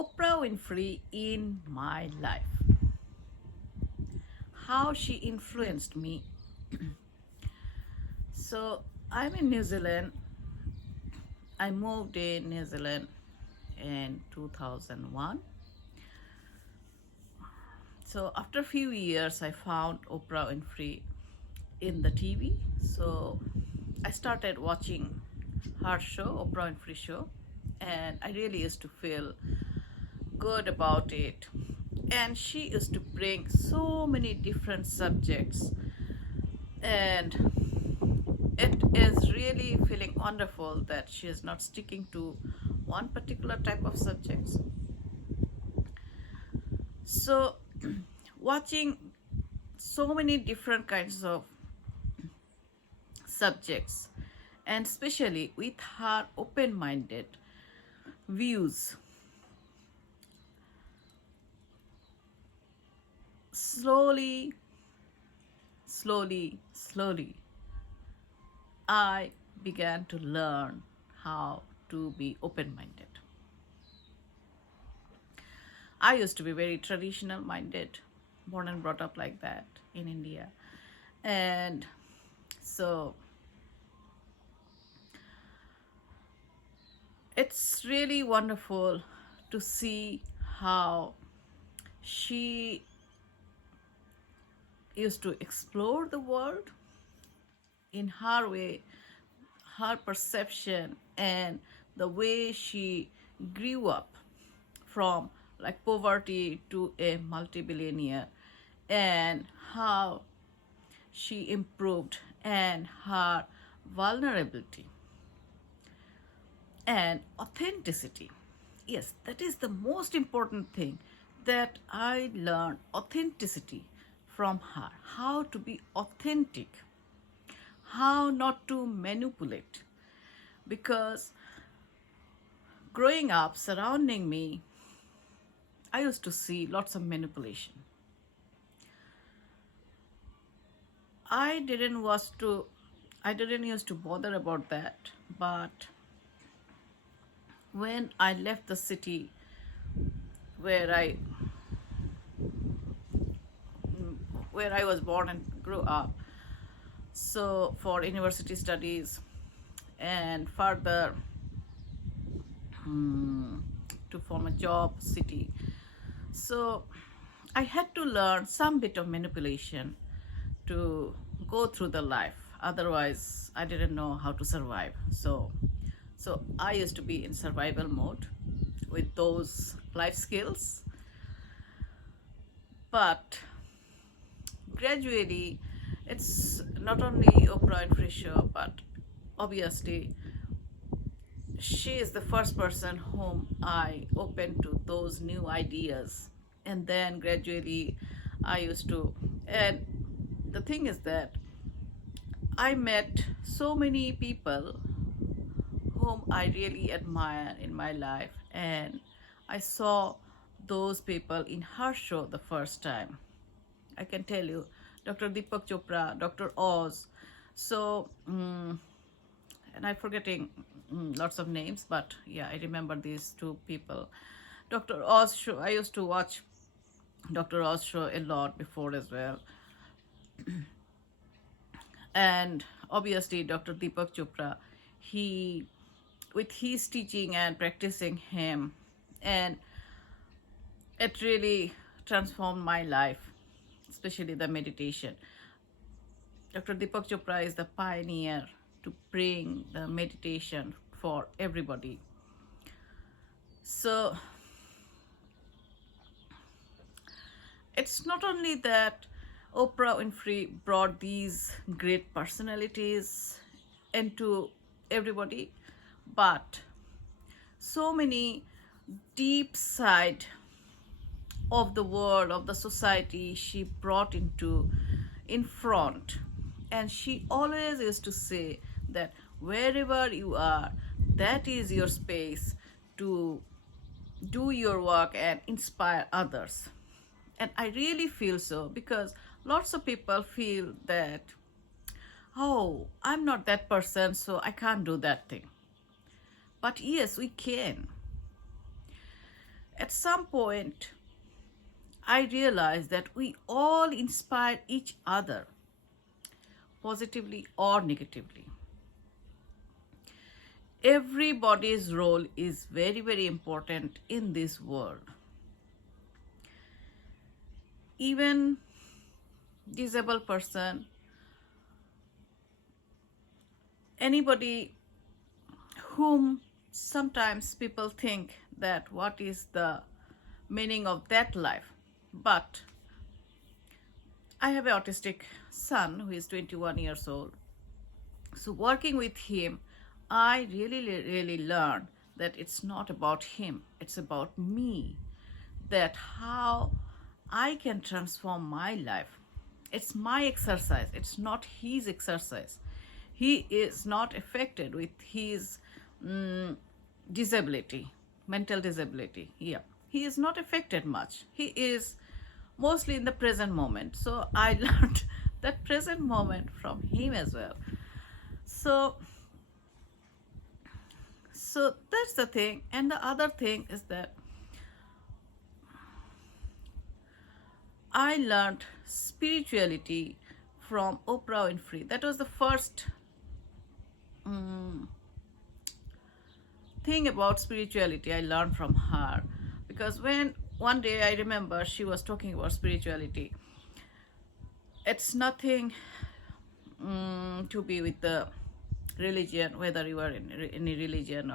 Oprah Winfrey in my life. How she influenced me. So I'm in New Zealand. I moved in New Zealand in 2001. So after a few years, I found Oprah Winfrey in the TV. So I started watching her show, Oprah Winfrey show, and I really used to feel good about it. And she used to bring so many different subjects, and it is really feeling wonderful that she is not sticking to one particular type of subjects. So watching so many different kinds of subjects, and especially with her open-minded views, slowly, slowly, I began to learn how to be open-minded. I used to be very traditional minded, born and brought up like that in India. And so it's really wonderful to see how she used to explore the world in her way, her perception, and the way she grew up from like poverty to a multi-billionaire, and how she improved, and her vulnerability and authenticity. Yes, that is the most important thing that I learned, authenticity from her. How to be authentic, how not to manipulate. Because growing up, surrounding me, I used to see lots of manipulation. I didn't was to I didn't used to bother about that, but when I left the city where I where I was born and grew up, so for university studies and further to form a job city, so I had to learn some bit of manipulation to go through the life. Otherwise, I didn't know how to survive. So I used to be in survival mode with those life skills. But gradually, it's not only Oprah Winfrey show, but obviously she is the first person whom I opened to those new ideas. And then gradually I used to, and the thing is that I met so many people whom I really admire in my life, and I saw those people in her show the first time. I can tell you, Dr. Deepak Chopra, Dr. Oz. So, and I'm forgetting lots of names, but yeah, I remember these two people. Dr. Oz show, I used to watch Dr. Oz show a lot before as well. And obviously Dr. Deepak Chopra, he, with his teaching and practicing him, and it really transformed my life, especially the meditation. Dr. Deepak Chopra is the pioneer to bring the meditation for everybody. So it's not only that Oprah Winfrey brought these great personalities into everybody, but so many deep side of the world, of the society, she brought in front. And she always used to say that wherever you are, that is your space to do your work and inspire others. And I really feel so, because lots of people feel that, oh, I'm not that person, so I can't do that thing. But yes, we can. At some point, I realized that we all inspire each other, positively or negatively. Everybody's role is very, very important in this world. Even disabled person, anybody whom sometimes people think that what is the meaning of that life. But I have an autistic son who is 21 years old. So working with him, I really learned that it's not about him, it's about me, that how I can transform my life. It's my exercise, it's not his exercise. He is not affected with his disability, mental disability. Yeah, he is not affected much. He is mostly in the present moment. So I learned that present moment from him as well. So that's the thing. And the other thing is that I learned spirituality from Oprah Winfrey. That was the first thing about spirituality I learned from her. Because when one day I remember she was talking about spirituality, it's nothing to be with the religion, whether you are in any religion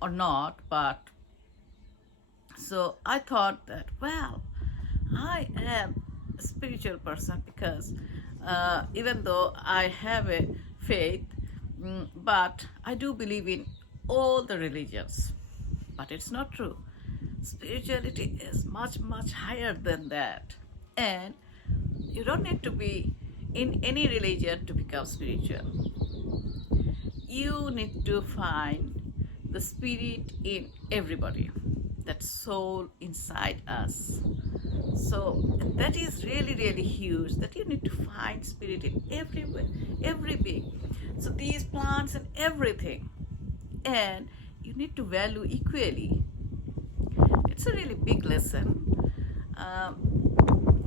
or not. But so I thought that, well, I am a spiritual person because even though I have a faith, but I do believe in all the religions. But it's not true. Spirituality is much, much higher than that. And you don't need to be in any religion to become spiritual. You need to find the spirit in everybody, that soul inside us. So that is really huge, that you need to find spirit in every being. So these plants and everything, and you need to value equally. It's a really big lesson.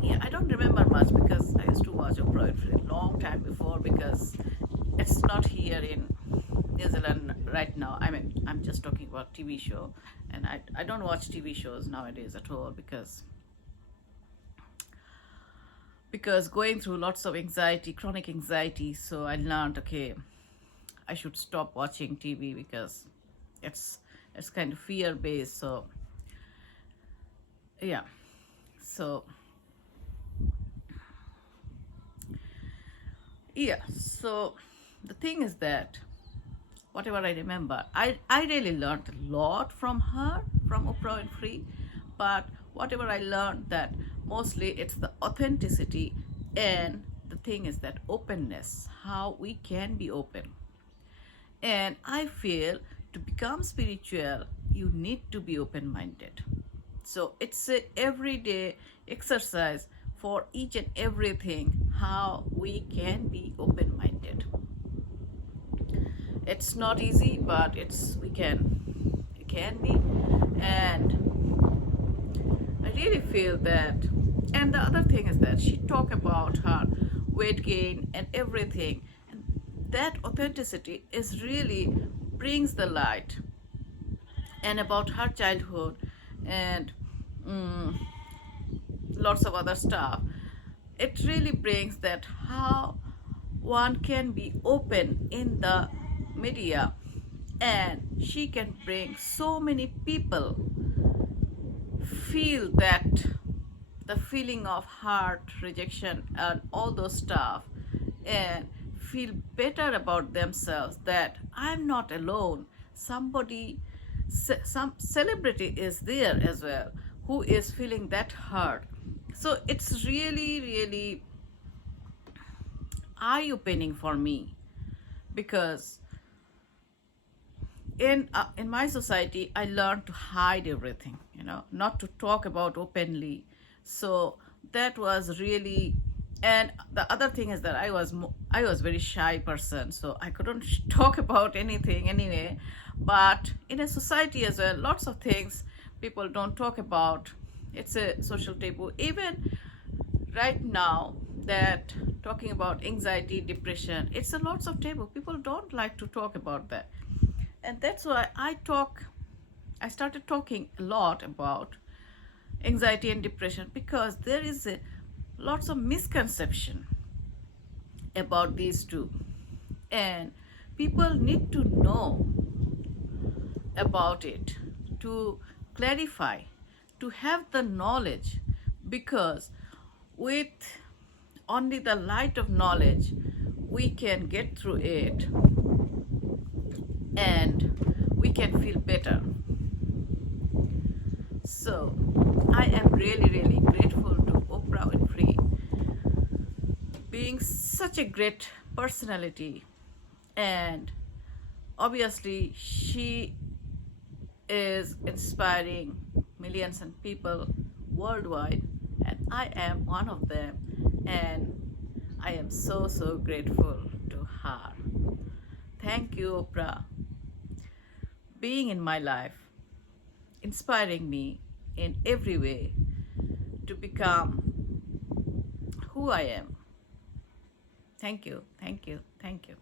Yeah, I don't remember much because I used to watch Oprah Winfrey a long time before, because it's not here in New Zealand right now. I mean, I'm just talking about TV show, and I don't watch TV shows nowadays at all because going through lots of anxiety, chronic anxiety. So I learned, okay, I should stop watching TV because it's kind of fear based. So yeah, so the thing is that whatever I remember, I really learned a lot from her, from Oprah Winfrey. But whatever I learned, that mostly it's the authenticity, and the thing is that openness, how we can be open. And I feel to become spiritual, you need to be open-minded. So it's a everyday exercise for each and everything, how we can be open-minded. It's not easy, but it can be. And I really feel that. And the other thing is that she talked about her weight gain and everything, and that authenticity is really brings the light. And about her childhood and lots of other stuff, it really brings that how one can be open in the media, and she can bring so many people feel that the feeling of heart rejection and all those stuff, and feel better about themselves, that I'm not alone. Somebody, some celebrity is there as well who is feeling that hurt. So it's really eye-opening for me, because in my society I learned to hide everything, not to talk about openly. So that was really. And the other thing is that I was very shy person, so I couldn't talk about anything anyway. But in a society as well, lots of things people don't talk about. It's a social taboo. Even right now, that talking about anxiety, depression, it's a lots of taboo. People don't like to talk about that. And that's why I started talking a lot about anxiety and depression, because there is lots of misconception about these two, and people need to know about it, to clarify, to have the knowledge, because with only the light of knowledge we can get through it and we can feel better. So I am really, really grateful to Oprah Winfrey, being such a great personality, and obviously she is inspiring millions of people worldwide, and I am one of them, and I am so, so grateful to her. Thank you, Oprah, being in my life, inspiring me in every way to become who I am. Thank you, thank you, thank you.